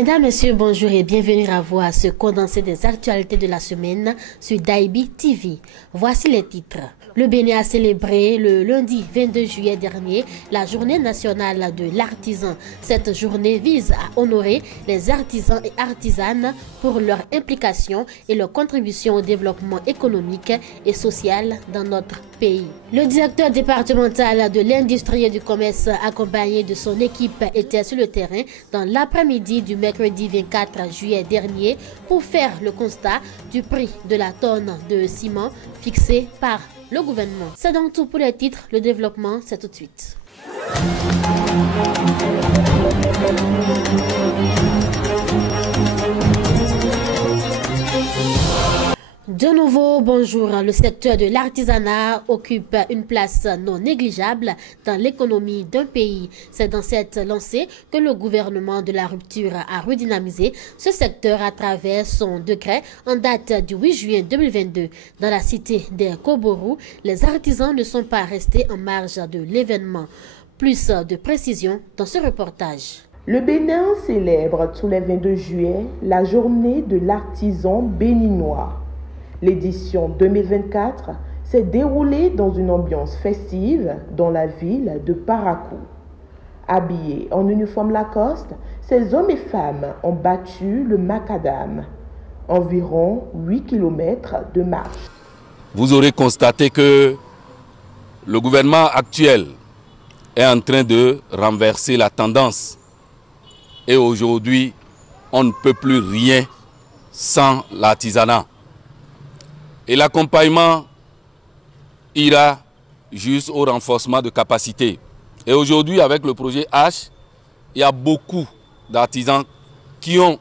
Mesdames, Messieurs, bonjour et bienvenue à vous à ce condensé des actualités de la semaine sur Daibi TV. Voici les titres. Le Bénin a célébré le lundi 22 juillet dernier la journée nationale de l'artisan. Cette journée vise à honorer les artisans et artisanes pour leur implication et leur contribution au développement économique et social dans notre pays. Le directeur départemental de l'industrie et du commerce accompagné de son équipe était sur le terrain dans l'après-midi du mercredi 24 juillet dernier pour faire le constat du prix de la tonne de ciment fixé par le gouvernement. C'est donc tout pour les titres. Le développement, c'est tout de suite. De nouveau, bonjour. Le secteur de l'artisanat occupe une place non négligeable dans l'économie d'un pays. C'est dans cette lancée que le gouvernement de la rupture a redynamisé ce secteur à travers son décret en date du 8 juin 2022. Dans la cité des Koborou, les artisans ne sont pas restés en marge de l'événement. Plus de précisions dans ce reportage. Le Bénin célèbre tous les 22 juillet la journée de l'artisan béninois. L'édition 2024 s'est déroulée dans une ambiance festive dans la ville de Parakou. Habillés en uniforme Lacoste, ces hommes et femmes ont battu le macadam, environ 8 km de marche. Vous aurez constaté que le gouvernement actuel est en train de renverser la tendance. Et aujourd'hui, on ne peut plus rien sans l'artisanat. Et l'accompagnement ira juste au renforcement de capacité. Et aujourd'hui, avec le projet H, il y a beaucoup d'artisans qui ont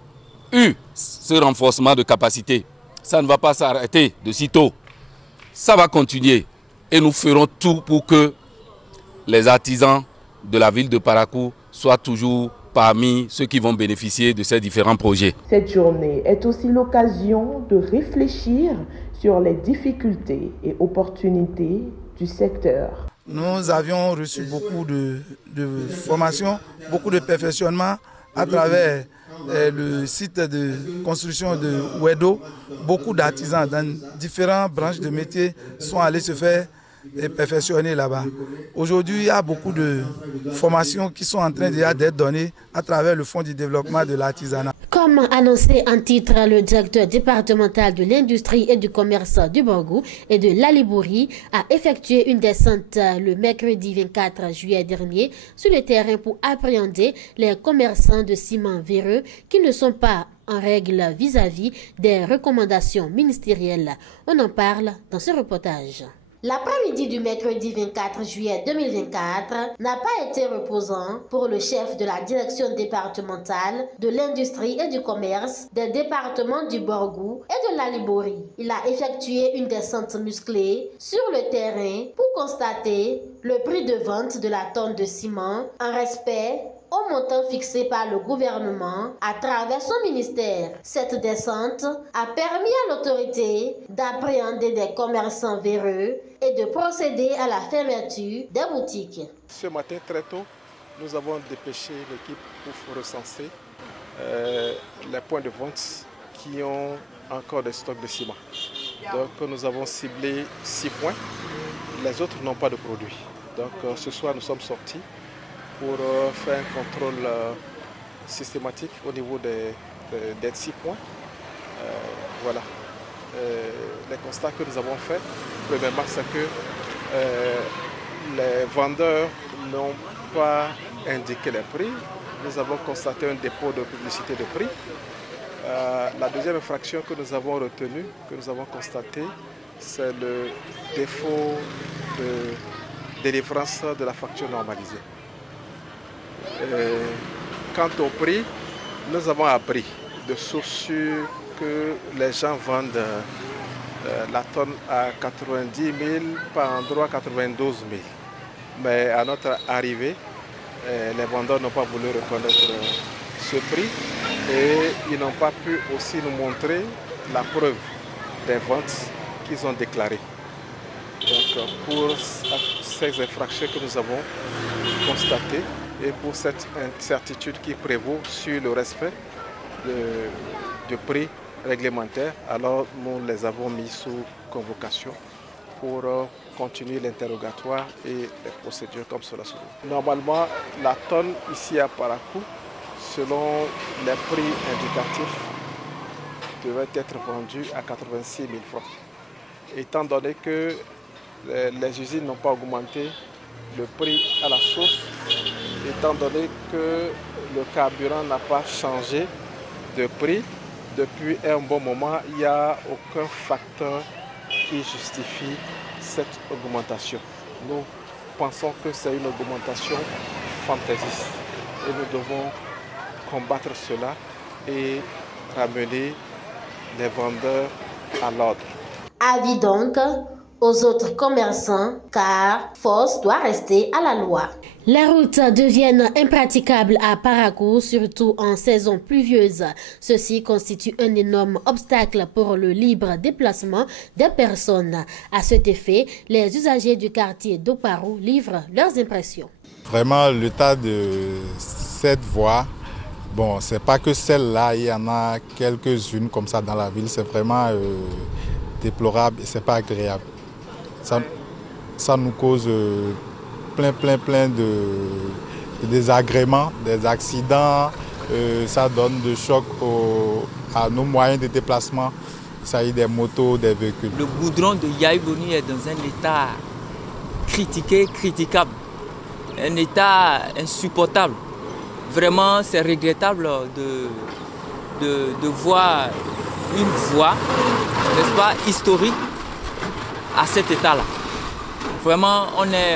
eu ce renforcement de capacité. Ça ne va pas s'arrêter de sitôt. Ça va continuer. Et nous ferons tout pour que les artisans de la ville de Parakou soient toujours parmi ceux qui vont bénéficier de ces différents projets. Cette journée est aussi l'occasion de réfléchir sur les difficultés et opportunités du secteur. Nous avions reçu beaucoup de formations, beaucoup de perfectionnements à travers le site de construction de Ouedo. Beaucoup d'artisans dans différentes branches de métiers sont allés se faire perfectionner là-bas. Aujourd'hui, il y a beaucoup de formations qui sont en train d'être données à travers le Fonds du développement de l'artisanat. Comme annoncé en titre, le directeur départemental de l'industrie et du commerce du Borgou et de l'Alibouri a effectué une descente le mercredi 24 juillet dernier sur le terrain pour appréhender les commerçants de ciment véreux qui ne sont pas en règle vis-à-vis des recommandations ministérielles. On en parle dans ce reportage. L'après-midi du mercredi 24 juillet 2024 n'a pas été reposant pour le chef de la direction départementale de l'industrie et du commerce des départements du Borgou et de l'Alibouri. Il a effectué une descente musclée sur le terrain pour constater le prix de vente de la tonne de ciment en respect au montant fixé par le gouvernement à travers son ministère. Cette descente a permis à l'autorité d'appréhender des commerçants véreux et de procéder à la fermeture des boutiques. Ce matin, très tôt, nous avons dépêché l'équipe pour recenser les points de vente qui ont encore des stocks de ciment. Donc nous avons ciblé 6 points, les autres n'ont pas de produits. Donc ce soir, nous sommes sortis pour faire un contrôle systématique au niveau des 6 points. Voilà. Les constats que nous avons faits, premièrement, c'est que les vendeurs n'ont pas indiqué les prix. Nous avons constaté un dépôt de publicité de prix. La deuxième infraction que nous avons retenue, que nous avons constatée, c'est le défaut de délivrance de la facture normalisée. Quant au prix, nous avons appris de sources que les gens vendent la tonne à 90 000, par endroit 92 000. Mais à notre arrivée, les vendeurs n'ont pas voulu reconnaître ce prix et ils n'ont pas pu aussi nous montrer la preuve des ventes qu'ils ont déclarées. Donc pour ces infractions que nous avons constatées, et pour cette incertitude qui prévaut sur le respect de prix réglementaires, alors nous les avons mis sous convocation pour continuer l'interrogatoire et les procédures comme cela se veut. Normalement, la tonne ici à Parakou, selon les prix indicatifs, devait être vendue à 86 000 francs. Étant donné que les usines n'ont pas augmenté le prix à la source, étant donné que le carburant n'a pas changé de prix depuis un bon moment, il n'y a aucun facteur qui justifie cette augmentation. Nous pensons que c'est une augmentation fantaisiste et nous devons combattre cela et ramener les vendeurs à l'ordre. Avis donc aux autres commerçants, car force doit rester à la loi. Les routes deviennent impraticables à Parakou, surtout en saison pluvieuse. Ceci constitue un énorme obstacle pour le libre déplacement des personnes. À cet effet, les usagers du quartier d'Oparou livrent leurs impressions. Vraiment, l'état de cette voie, bon, c'est pas que celle-là, il y en a quelques-unes comme ça dans la ville, c'est vraiment déplorable et c'est pas agréable. Ça nous cause plein de désagréments, des accidents, ça donne de choc à nos moyens de déplacement, ça y est des motos, des véhicules. Le goudron de Yaïboni est dans un état critiquable, un état insupportable. Vraiment, c'est regrettable de voir une voie, n'est-ce pas, historique à cet état-là. Vraiment,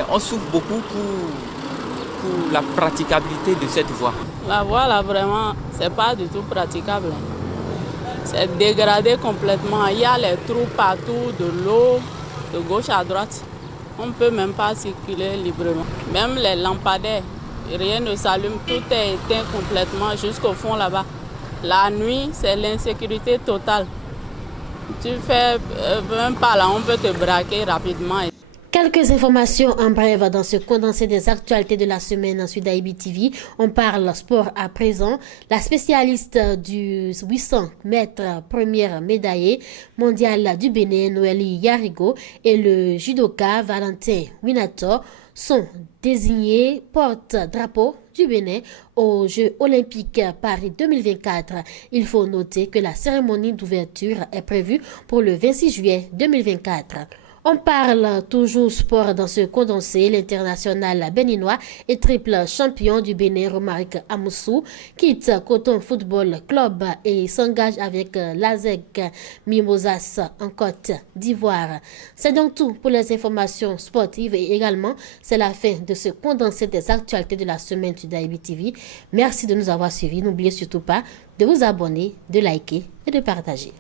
on souffre beaucoup pour la praticabilité de cette voie. La voie, là, vraiment, c'est pas du tout praticable. C'est dégradé complètement. Il y a les trous partout, de l'eau, de gauche à droite. On ne peut même pas circuler librement. Même les lampadaires, rien ne s'allume, tout est éteint complètement jusqu'au fond là-bas. La nuit, c'est l'insécurité totale. Tu fais un pas là, on peut te braquer rapidement. Quelques informations en bref dans ce condensé des actualités de la semaine sur Daibi TV. On parle sport à présent. La spécialiste du 800 mètres première médaillée mondiale du Bénin, Noélie Yarigo, et le judoka Valentin Winator sont désignés porte-drapeau du Bénin aux Jeux olympiques Paris 2024. Il faut noter que la cérémonie d'ouverture est prévue pour le 26 juillet 2024. On parle toujours sport dans ce condensé. L'international béninois et triple champion du Bénin, Romaric Amoussou, quitte Coton Football Club et s'engage avec l'ASEC Mimosas en Côte d'Ivoire. C'est donc tout pour les informations sportives et également c'est la fin de ce condensé des actualités de la semaine sur Daibi TV. Merci de nous avoir suivis. N'oubliez surtout pas de vous abonner, de liker et de partager.